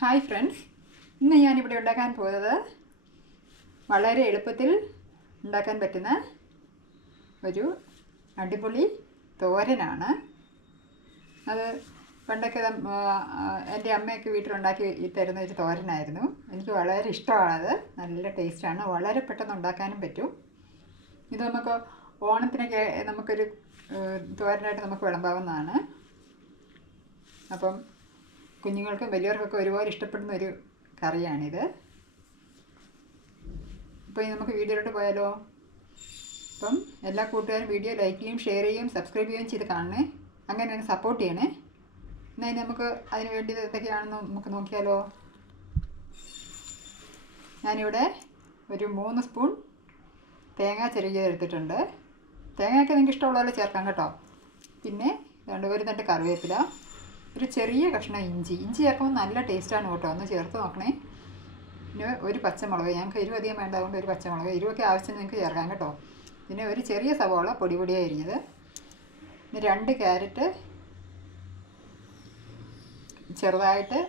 Hi friends, ഇന്ന് ഞാനിവിടെ ഉണ്ടാക്കാൻ പോകുന്നത് വളരെ എളുപ്പത്തിൽ ഉണ്ടാക്കാൻ പറ്റുന്ന ഒരു അടിപൊളി തോരനാണ്. അത് പണ്ടൊക്കെ എൻ്റെ അമ്മയൊക്കെ വീട്ടിലുണ്ടാക്കി തരുന്ന ഒരു തോരനായിരുന്നു. എനിക്ക് വളരെ ഇഷ്ടമാണത്. നല്ല ടേസ്റ്റാണ്, വളരെ പെട്ടെന്ന് ഉണ്ടാക്കാനും പറ്റും. ഇത് നമുക്ക് ഓണത്തിനൊക്കെ നമുക്കൊരു തോരനായിട്ട് നമുക്ക് വിളമ്പാവുന്നതാണ്. അപ്പം കുഞ്ഞുങ്ങൾക്കും വലിയവർക്കൊക്കെ ഒരുപോലെ ഇഷ്ടപ്പെടുന്ന ഒരു കറിയാണിത്. അപ്പോൾ ഇനി നമുക്ക് വീഡിയോയിലോട്ട് പോയാലോ? അപ്പം എല്ലാ കൂട്ടുകാരും വീഡിയോ ലൈക്ക് ചെയ്യും, ഷെയർ ചെയ്യും, സബ്സ്ക്രൈബ് ചെയ്യുകയും ചെയ്ത് കാണണേ. അങ്ങനെ തന്നെ സപ്പോർട്ട് ചെയ്യണേ. എന്നാൽ നമുക്ക് അതിന് വേണ്ടി എന്തൊക്കെയാണെന്ന് നമുക്ക് നോക്കിയാലോ? ഞാനിവിടെ ഒരു 3 സ്പൂൺ തേങ്ങ ചിരകിയെടുത്തിട്ടുണ്ട്. തേങ്ങയൊക്കെ നിങ്ങൾക്ക് ഇഷ്ടമുള്ള പോലെ ചേർക്കാം കേട്ടോ. പിന്നെ ഒരു തണ്ട് കറിവേപ്പില, ഒരു ചെറിയ കഷ്ണം ഇഞ്ചി ചേർക്കുമ്പോൾ നല്ല ടേസ്റ്റാണ് കേട്ടോ. ഒന്ന് ചേർത്ത് നോക്കണേ. പിന്നെ ഒരു പച്ചമുളക്, ഞങ്ങൾക്ക് എരിവ് അധികം വേണ്ടതുകൊണ്ട് ഒരു പച്ചമുളക്, എരിവൊക്കെ ആവശ്യം നിങ്ങൾക്ക് ചേർക്കാം കേട്ടോ. പിന്നെ ഒരു ചെറിയ സവാള പൊടിയായി അരിഞ്ഞത്, പിന്നെ 2 ക്യാരറ്റ് ചെറുതായിട്ട്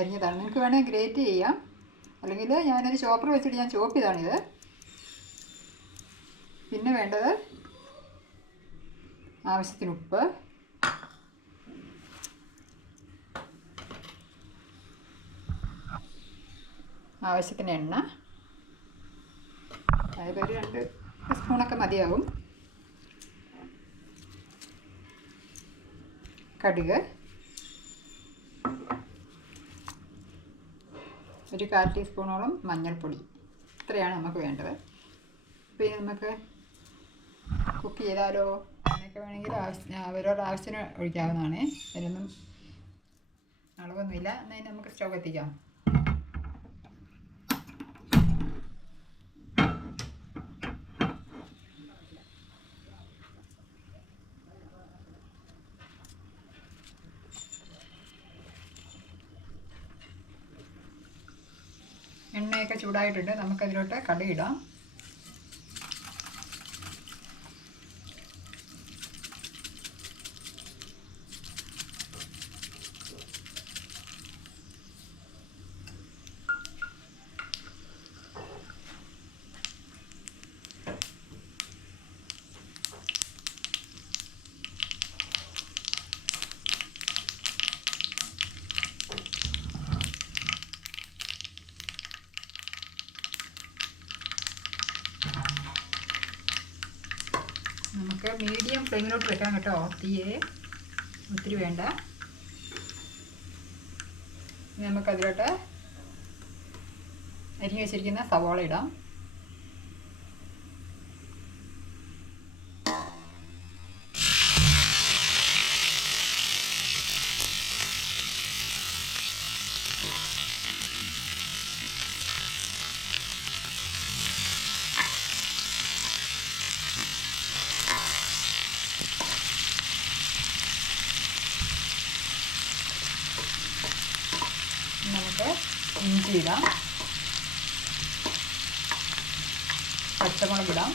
അരിഞ്ഞതാണ്. നിങ്ങൾക്ക് വേണമെങ്കിൽ ഗ്രേറ്റ് ചെയ്യാം, അല്ലെങ്കിൽ ഞാനൊരു ചോപ്പർ വെച്ചിട്ട് ഞാൻ ചോപ്പ് ചെയ്താണിത്. പിന്നെ വേണ്ടത് ആവശ്യത്തിന് ഉപ്പ്, ആവശ്യത്തിന് എണ്ണ, അതായത് ഒരു 2 സ്പൂണൊക്കെ മതിയാവും. കടുക്, ഒരു 1/4 ടീസ്പൂണോളം മഞ്ഞൾപ്പൊടി. ഇത്രയാണ് നമുക്ക് വേണ്ടത്. പിന്നെ നമുക്ക് കുക്ക് ചെയ്താലോ? അങ്ങനെയൊക്കെ വേണമെങ്കിൽ അവരവരുടെ ആവശ്യത്തിന് ഒഴിക്കാവുന്നതാണ്. അതിനൊന്നും അളവൊന്നുമില്ല. എന്നാൽ നമുക്ക് സ്റ്റൗ കത്തിക്കാം. എണ്ണയൊക്കെ ചൂടായിട്ടുണ്ട്. നമുക്കതിലോട്ട് കടുക് ഇടാം. നമുക്ക് മീഡിയം ഫ്ലെയിമിലോട്ട് വെക്കാം കേട്ടോ. തീയെ ഒത്തിരി വേണ്ട. നമുക്കതിലോട്ട് അരിഞ്ഞു വെച്ചിരിക്കുന്ന സവാള ഇടാം. നമുക്ക് ഇഞ്ചി ഇടാം, പച്ചമുളക് ഇടാം,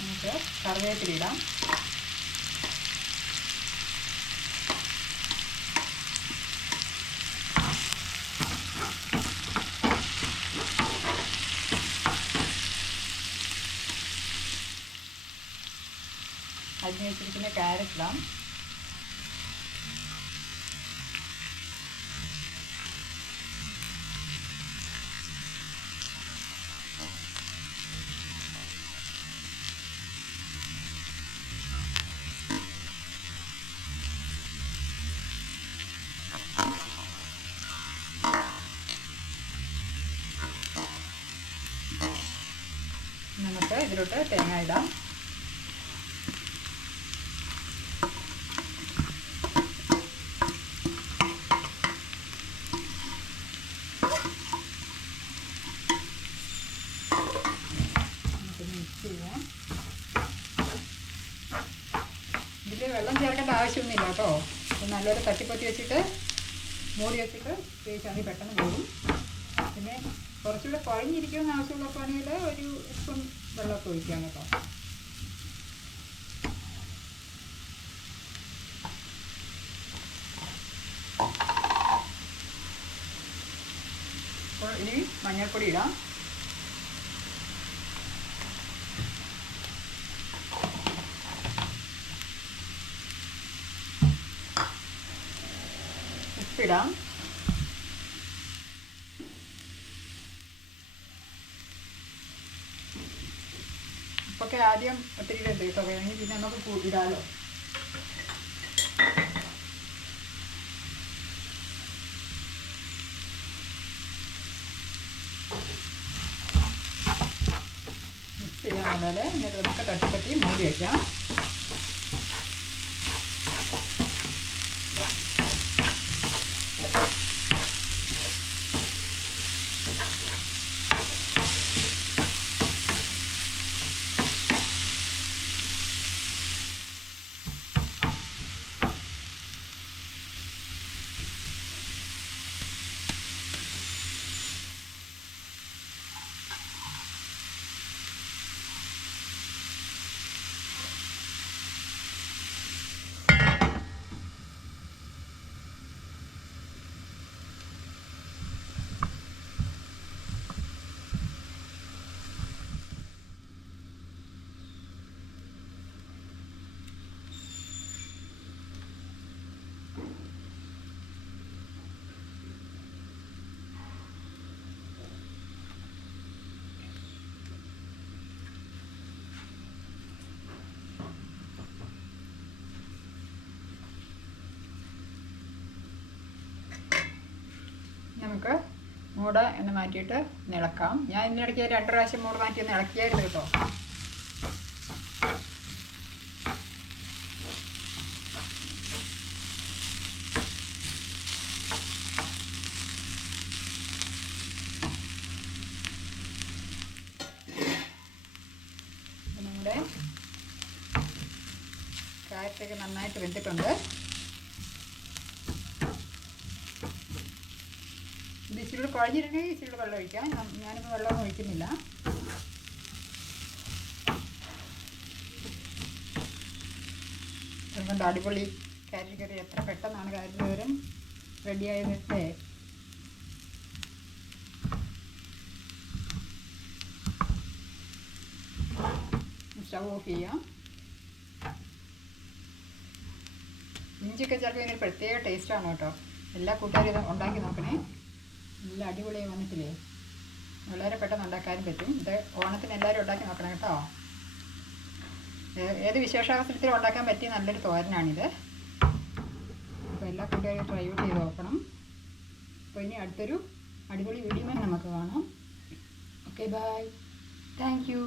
നമുക്ക് കറിവേപ്പില ഇടാം, അരിഞ്ഞു വെച്ചിരിക്കുന്ന ക്യാരറ്റ് ഇടാം, നമുക്ക് ഇതിലോട്ട് തേങ്ങ ഇടാം. മിക്സ് ചെയ്യാം. ഇതിൽ വെള്ളം ചേർക്കേണ്ട ആവശ്യമൊന്നുമില്ല കേട്ടോ. നല്ലൊരു തട്ടിപ്പൊത്തി വെച്ചിട്ട് മൂടി വെച്ചിട്ട് വേവിച്ചാൽ മതി, പെട്ടെന്ന് പോകും. പിന്നെ കുറച്ചുകൂടെ കുഴഞ്ഞിരിക്കുമെന്ന് ആവശ്യമുള്ളപ്പോൾ ആണെങ്കിൽ ഒരു സ്പൂൺ വെള്ളമൊക്കെ ഒഴിക്കാം കേട്ടോ. മഞ്ഞൾപ്പൊടി ഇടാം. ഉപ്പിടാം. ഉപ്പൊക്കെ ആദ്യം ഒത്തിരി ഇടരുത് കേട്ടോ, വേണമെങ്കിൽ പിന്നെ നമുക്ക് ഇടാമല്ലോ. മിക്സ് ചെയ്യാൻ പോലെ എന്നിട്ട് നമുക്ക് തട്ടിപ്പറ്റി മൂടി വയ്ക്കാം. നമുക്ക് മൂട് എന്ന് മാറ്റിയിട്ട് ഇളക്കാം. ഞാൻ ഇതിനിടയ്ക്ക് 2 പ്രാവശ്യം മൂട് മാറ്റി ഒന്ന് ഇളക്കിയായിരുന്നു കേട്ടോ. നമ്മുടെ കാരറ്റൊക്കെ നന്നായിട്ട് വെന്തിട്ടുണ്ട്. ഇത് ഇച്ചിരി കുഴഞ്ഞിട്ടുണ്ടെങ്കിൽ ഇച്ചിരി വെള്ളം ഒഴിക്കാം. ഞാനിപ്പോൾ വെള്ളമൊന്നും ഒഴിക്കുന്നില്ല. അതുകൊണ്ട് അടിപൊളി കാരറ്റ് കറി എത്ര പെട്ടെന്നാണ് കാരറ്റ് തോരൻ റെഡിയായതല്ലേ. സ്റ്റവ് ഓഫ് ചെയ്യാം. ഇഞ്ചിയൊക്കെ ചേർക്കാൻ ഇതിന് പ്രത്യേക ടേസ്റ്റാണ് കേട്ടോ. എല്ലാ കൂട്ടുകാരും ഇത് ഉണ്ടാക്കി നോക്കണേ. നല്ല അടിപൊളിയായി വന്നിട്ടില്ലേ. വളരെ പെട്ടെന്ന് ഉണ്ടാക്കാനും പറ്റും. ഇത് ഓണത്തിന് എല്ലാവരും ഉണ്ടാക്കി നോക്കണം കേട്ടോ. ഏത് വിശേഷാവസരത്തിലും ഉണ്ടാക്കാൻ പറ്റിയ നല്ലൊരു തോരനാണിത്. അപ്പോൾ എല്ലാ കൂട്ടുകാരും ട്രൈ ഔട്ട് ചെയ്ത് നോക്കണം. അപ്പോൾ ഇനി അടുത്തൊരു അടിപൊളി വീഡിയോയിൽ നമുക്ക് കാണാം. Okay, bye. Thank U.